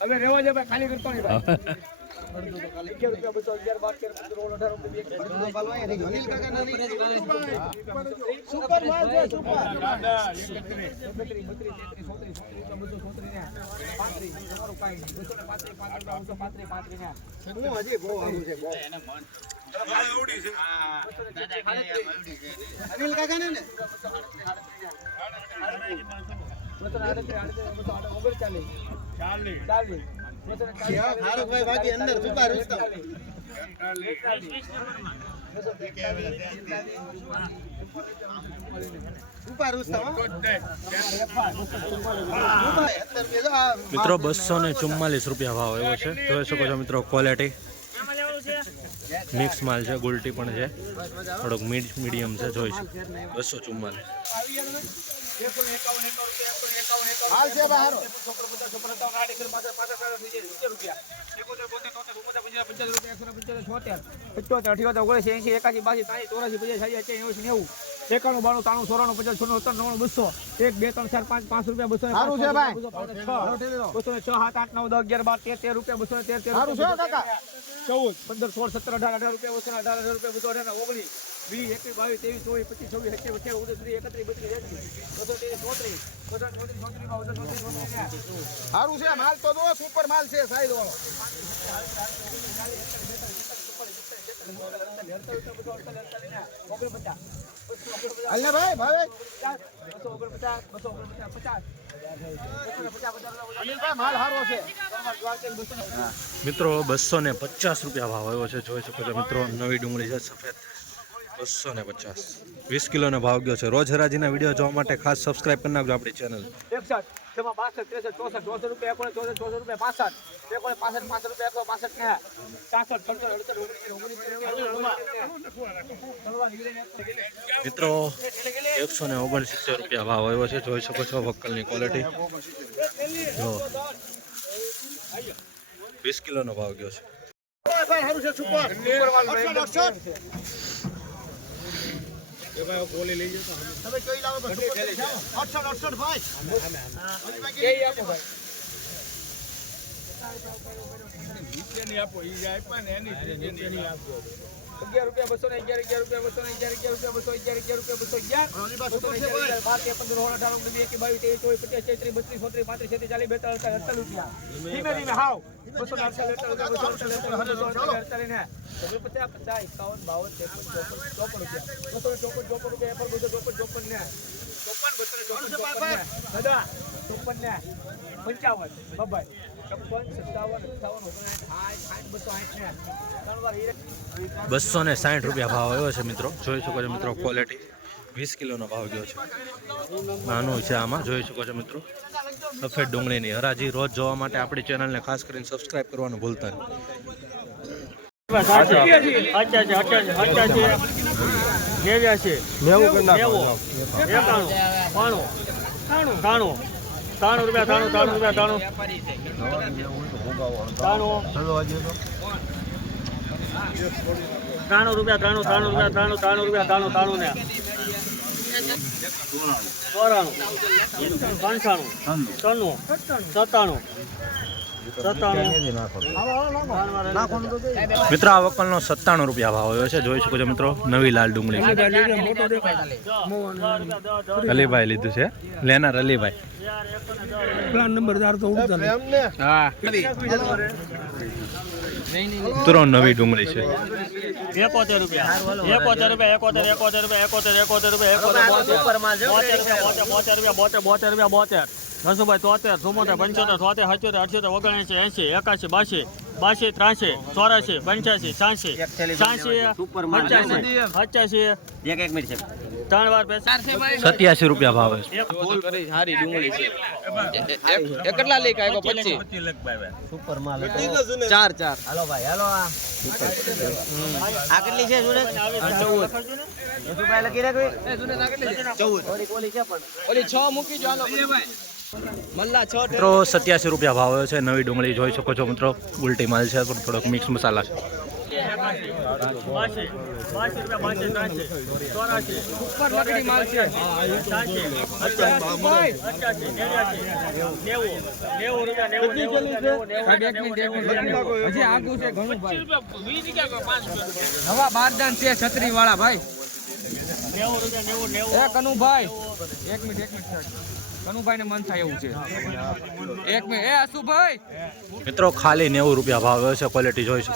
હવે રેવા દે ખાલી કરતો નહીં બસો ચોત્રીસ ને. બસો આડત્રીસ, આડત્રીસ, બસો ઓગણચાલીસ. ચાલીસ. મિત્રો બસો ને ચુમ્માલીસ રૂપિયા ભાવ એવો છે. જોઈ શકો છો મિત્રો ક્વોલિટી મિક્સ માલ છે ગુલટી પણ છે. થોડોક મીડ મીડિયમ છે જોઈ શકો બસો ચુમ્માલીસ પંચોતેર, અઠ્યોતેર, ઓગણસી, એંસી, એકાસી, બાસી, ચોરાસી, પચાસ, નેવું. એકાણું, બાણું, તાણું સોરાણું પચાસ, છન્નું, સત્તર, નવ્વાણું, બસો. એક, બે, ત્રણ, ચાર, પાંચ, પાંચ રૂપિયા, બસો પાંચ, બસો, છ. બસો ને છ, સાત, આઠ, નવ, દસ, અગિયાર, બાર, તેર, તેર રૂપિયા, બસો ને તેર, તેર રૂપિયા, ચૌદ. પંદર સોળ સત્તર અઢાર અઢાર રૂપિયા બસો ને અઢાર અઢાર રૂપિયા બસો અઢાર ઓગણીસ. વીસ એકવીસ બાવીસ ત્રેવીસ ચોવીસ પચીસ છવ્વીસ સત્યાવીસ અઠ્યાવીસ ઓગણત્રીસ એકત્રીસ બત્રીસ તેત્રીસ બસો ત્રેવીસ ચોત્રીસ. બસો ચોત્રીસ ચોત્રીસ બસો ચોત્રીસ ચોત્રીસ સારું છે માલ તો દો સુપર માલ છે સાહેબ વાળો હાલ ભાઈ ભાઈ બસો ઓગણપચાસ બસો ઓગણપચાસ પચાસ અનિલભાઈ માલ સારો છે મિત્રો બસો ને પચાસ રૂપિયા ભાવ આવ્યો છે. જોઈ શકો છો મિત્રો નવી ડુંગળી છે સફેદ. બસો ને પચાસ. વીસ કિલોનો ભાવ ગયો છે. રોજ હરાજીના વીડિયો જોવા માટે ખાસ સબસ્ક્રાઈબ કરી નાખજો આપણી ચેનલ તેમાં બાસઠ ત્રેસઠ ચોસઠ ચોસઠ રૂપિયા એકોણે ચોસઠ ચોસઠ રૂપિયા પાસઠ એકોણે પાસઠ પાસઠ રૂપિયા એકસો પાસઠ અડસઠ ઓગણીસ ઓગણીસ મિત્રો એકસો ને ઓગણસિત્તેર રૂપિયા ભાવ આવ્યો છે જોઈ શકો છો વક્કલની ક્વોલિટી જો વીસ કિલોનો ભાવ ગયો છે ભાઈ તમે કઈ લાવો તો અડસઠ અડસઠ ભાઈ. કેઈ આપો ભાઈ. અગિયાર રૂપિયા બસો ને અગિયાર અગિયાર રૂપિયા બસો ને અગિયાર અગિયાર રૂપિયા બસો અગિયાર અગિયાર રૂપિયા બસો અગિયાર બસો ને અગિયાર અગિયાર, બાર તેર પંદર સોળ અઢાર ઓગણીસ વીસ એકવીસ બાવીસ ત્રેવીસ ચોવીસ પચાસ છત્રીસ બત્રીસ ચોત્રીસ પાંત્રીસ છત્રીસ ચાલીસ બેતાલીસ અડતાલીસ અડતાલીસ રૂપિયા ધીમે ધીમે હાવ બસો ને અડતાલીસ અડતાલીસ બસો બસો પચાસ પચાસ એકાવન બાવન ત્રેપન ચોપન ચોપન રૂપિયા બસો ને ચોપન ચોપન રૂપિયા એમ બસો ચોપન ચોપન ને ચોપન બસો ને ચોપન ચોપન દાદા ચોપન ને પંચાવન બબાઈ છપ્પન સત્તાવન અઠાવન ઓગણસાઠ સાઠ સાઠ બસો ને સાઠ રૂપિયા ભાવ આવ્યો છે મિત્રો. જોઈ શકો છો મિત્રો ક્વોલિટી વીસ કિલોનો ભાવ ગયો છે. નાનું છે આમાં જોઈ શકો છો મિત્રો. સફેદ ડુંગળીની હરાજી રોજ જોવા માટે આપણી ચેનલને ખાસ કરીને સબસ્ક્રાઇબ કરવાનું ભૂલતા નહીં. નેવ્યાસી નેવું એકાણું બાણું ત્રાણું ત્રાણું રૂપિયા ત્રણ ત્રણ રૂપિયા ત્રણ. ત્રાણું. ત્રાણું રૂપિયા ત્રાણું ત્રાણું રૂપિયા ત્રાણું ત્રાણું રૂપિયા ત્રાણું ત્રાણું ને. ચોરાણું. પંચાણું. ત્રણું સત્તાણું. મિત્રો આ વકલનો સત્તાણું રૂપિયા ભાવ આવ્યો છે. જોઈ શકો છો મિત્રો નવી લાલ ડુંગળી. અલીભાઈ લીધું છે. લેનાર અલીભાઈ. એમને ત્રણ નવી ડુંગળી છે. એકોતેર રૂપિયા. એકોતેર રૂપિયા એકોતેર એકોતેર રૂપિયા એકોતેર એકોતેર રૂપિયા એકોતેર બોતેર. બોતેર રૂપિયા બોતેર રૂપિયા બોતેર રૂપિયા બોતેર. રસુભાઈ તોતેર ચુમ્મોતેર પંચોતેર તોતેર સત્યોતેર અઠ્યોતેર ઓગણએંસી એંસી એકાસી બાસી બાસી ત્રાસી ચોરાસી પંચ્યાસી છ્યાસી છ્યાસી પંચ્યાસી પંચ્યાસી. ત્રણ વાર પૈસા સત્યાસી રૂપિયા ભાવ છે. કેટલા લેખ આવ્યો પચીસ ચાર ચાર. ઓલી છ મૂકી જો હાલો. મિત્રો સત્યાસી રૂપિયા ભાવ છે. નવી ડુંગળી જોઈ શકો છો મિત્રો. ઉલટી માલ છે પણ થોડોક મિક્સ મસાલા છે. બાસી બાસી રૂપિયા બાસી ત્રાસી ચોરાશી ઉપર લગડી માલ છે. છ્યાસી અઠ્યાસી અઠ્યાસી નેવ્યાસી નેવું નેવું રૂપિયા નેવું નેવું નેવું નેવું રૂપિયા નેવું રૂપિયા હજી આગું છે ઘણું ભાઈ. નવા બારદાન છે છત્રી વાળા ભાઈ. નેવું રૂપિયા નેવું નેવું. કનુભાઈ એક મિનિટ એક મિનિટ કનુભાઈ ને મન થાય એવું છે. એક મિનિટ. એ અશુભાઈ મિત્રો ખાલી નેવું રૂપિયા ભાવ છે ક્વોલિટી જોઈ શકો.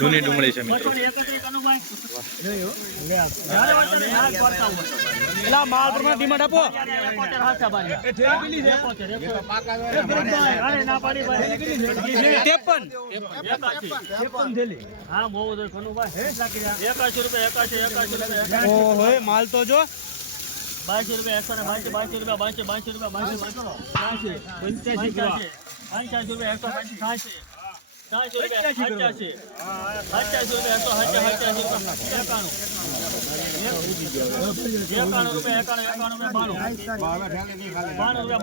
જૂની ડુંગળી છે મિત્રો. માલ તો જો. બાસી રૂપિયા એકસો ને બાસી બાસી રૂપિયા બાસી બાસી રૂપિયા બાસી બાસી પંચ્યાસી પંચ્યાસી. રૂપિયા. એકસો પંચ્યાસી. છ્યાસી રૂપિયા અઠ્યાસી અઠ્યાસી રૂપિયા. એકસો અઠ્યાસી અઠ્યાસી એકાણું.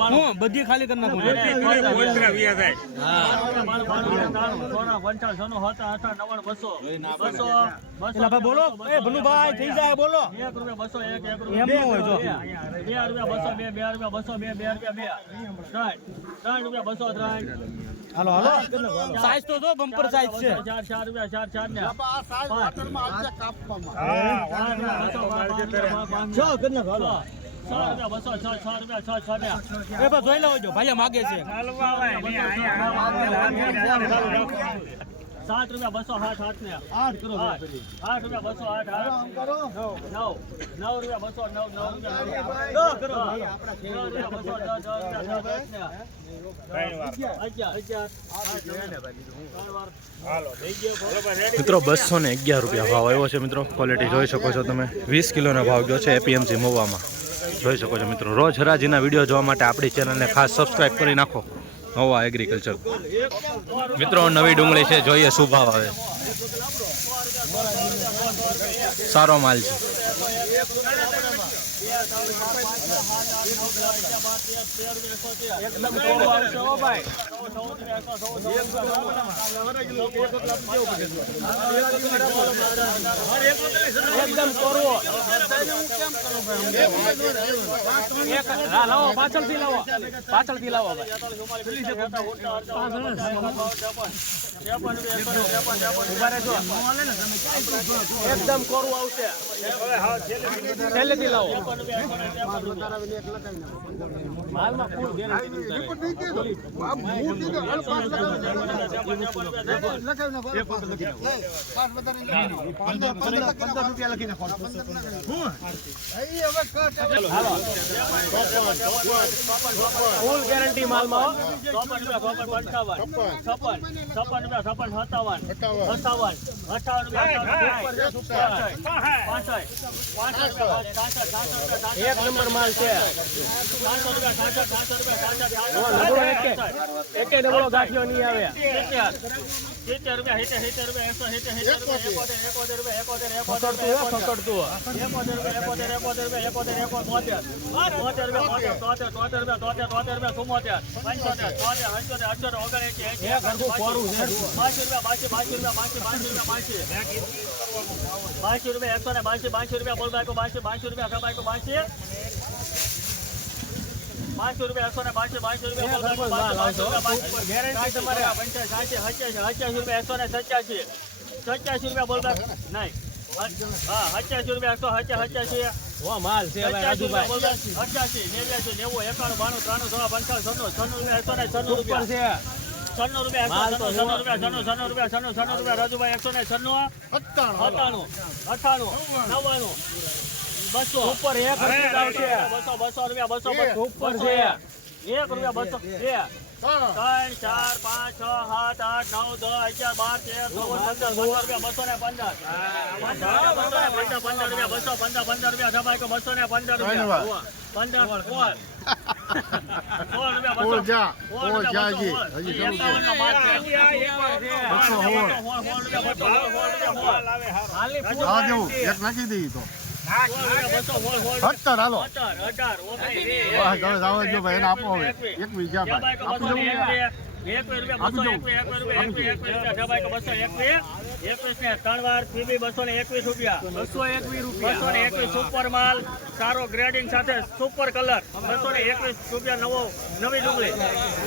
હું બધી ખાલી કરી નાખું ભાઈ બોલો એ ભનુભાઈ થઈ જાય બોલો એક રૂપિયા બસો એક. બે રૂપિયા બસો બે બે રૂપિયા બસો બે બે રૂપિયા બે ત્રણ ત્રણ રૂપિયા બસો ત્રણ હાલો હાલો. સાઈઝ તો જો બમ્પર સાઈઝ છે. ચાર ચાર રૂપિયા ચાર ચાર ને. આ સાહેબ હોટલમાં આવશે કાપવામાં. છ હાલો જોઈ લેવો ભાઈ માગે છે. સાત રૂપિયા બસો આઠ આઠ ને. આઠ કરો આઠ રૂપિયા બસો આઠ આઠ કરો. નવ. નવ રૂપિયા બસો નવ નવ રૂપિયા કરો. નવ રૂપિયા બસો દસ દસ રૂપિયા મિત્રો બસો ને અગિયાર રૂપિયા ભાવ આવ્યો છે મિત્રો. ક્વોલિટી જોઈ શકો છો તમે. વીસ કિલોનો ભાવ ગયો છે એપીએમસી મોવામાં. જોઈ શકો છો મિત્રો રોજ હરાજીના વીડિયો જોવા માટે આપણી ચેનલને ખાસ સબસ્ક્રાઇબ કરી નાખો. નવા એગ્રીકલ્ચર મિત્રો નવી ડુંગળી છે જોઈએ શું ભાવ આવે. સારો માલ છે. એકદમ કરવો લાવો પાછળથી લાવો પાછળથી લાવો એકદમ કોરું આવશે. છેલ્લેથી લાવો. માલમાં ફૂલ. પંદર રૂપિયા લખી નાખો. હું? અહીં હવે કટ ફૂલ ગેરંટી માલમાં હો. ચોપન રૂપિયા ચોપન પંચાવન. છપ્પન છપ્પન રૂપિયા છપ્પન સત્તાવન. સત્તાવન. અઠાવન રૂપિયા પાસઠ પાસઠ રૂપિયા સાસઠ સાસઠ રૂપિયા એક નંબર માલ છે સાતસો રૂપિયા સાસઠ સાતસો રૂપિયા સાસઠ નબળો એકે એકે નબળો ગાંઠિયો નહીં આવે સિત્તેર રૂપિયા સિત્તેર સિત્તેર રૂપિયા એકસો સિત્તેર સિત્તેર રૂપિયા એકોતેર એકોતેર રૂપિયા એકોતેર એકોતેર ફકડતું હો, ફકડતું હો. એકોતેર રૂપિયા એકોતેર એકોતેર રૂપિયા એકોતેર એકોતેર તોતેર તોતેર રૂપિયા તોતેર તોતેર રૂપિયા તોતેર તોતેર રૂપિયા ચુમ્મોતેર પંચોતેર તોતેર અઠ્યોતેર અઠ્યોતેર ઓગણએંસી એંસી એક હરખું કોરું છે. બાસી રૂપિયા બાસી બાસી રૂપિયા બાસી બાસી રૂપિયા બાસી બાસી રૂપિયા એકસો ને બાસી બાસી રૂપિયા બોલ બાઈકો બાંધશે બાસી રૂપિયા એકસો ને બાસી બાસી રૂપિયા ગેરંટી તમારે. એકસો ને સત્યાસી. સત્યાસી રૂપિયા બોલ નહીં. હા હચ્યાસી રૂપિયા એકસો અઠ્યાસી હો, માલ છે ભાઈ રાજુભાઈ. અઠ્યાસી નેવ્યાસી નેવું એકાણું બાણું ત્રાણું ત્રણ પંચાવન છન્નું છન્નું રૂપિયા એકસો ને છન્નું રૂપિયા. છે. છન્નું રૂપિયા છન્નું રૂપિયા છન્નું છન્નું રૂપિયા છન્નું છન્નું રૂપિયા રાજુભાઈ એકસો ને છન્નું સત્તાણું. અઠાણું નવ્વાણું. બસો. ઉપર એક બસો બસો રૂપિયા બસો બસો. ઉપર છે. એક. રૂપિયા બસો. બે ત્રણ. ચાર પાંચ છ સાત આઠ નવ દસ અગિયાર બાર તેર ચૌદ પંદર પંદર. રૂપિયા બસો ને પંદર. પંદર પંદર પંદર રૂપિયા બસો પંદર પંદર રૂપિયા સભાઈ બસો ને પંદર રૂપિયા. પંદર સોળ સોળ રૂપિયા બસો જા સોળ રૂપિયા બસો સોળ. એકાવનનો માલ છે. બસો ફૂલ આ જેવું. એક નાખી દઈ તો. સત્તર હાલો. તમે જાઓ જો ભાઈ એને આપો હવે. એક જ્યાં ભાઈ? આપી દઉં સુપર માલ સારો ગ્રેડિંગ સાથે સુપર કલર બસો ને એકવીસ રૂપિયા નવો નવી ડુંગળી.